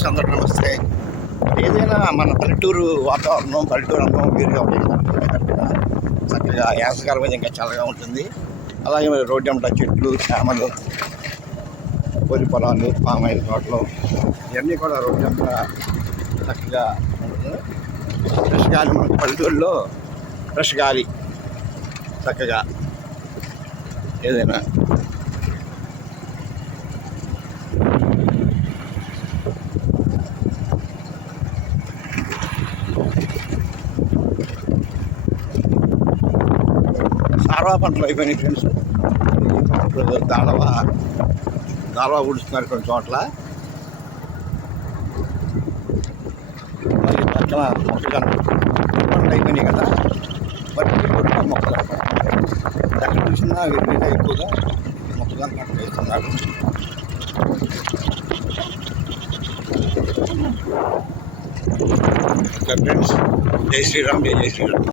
Friends అందరూ నమస్తే. ఏదైనా మన పల్లెటూరు వాతావరణం, పల్లెటూరు అందం వేరుగా ఉంటుంది. చక్కగా యాసకాలం మీద ఇంకా చల్లగా ఉంటుంది. అలాగే మరి రోడ్డు అంతా చెట్లు, చేమలు, వరి పొలాలు, పామాయిల్ తోటలు ఇవన్నీ కూడా రోడ్డు అంతా చక్కగా ఉంటుంది. ఫ్రెష్ గాలి మనకు పల్లెటూరులో ఫ్రెష్ గాలి చక్కగా ఏదైనా సారవా పంటలు అయిపోయినాయి ఫ్రెండ్స్. ఇప్పుడు దాళవా ఊడుస్తున్నారు కొన్ని చోట్ల. మరి పక్కన మొక్కజొన్న పంటలు అయిపోయినాయి కదా, మరి కూడా మొక్కలు ఎక్కడ చూసినా వీళ్ళ ఎక్కువగా మొక్కజొన్న పంట వేస్తున్నారు. ఫ్రెండ్స్, జై శ్రీరామ్, జై శ్రీరామ్.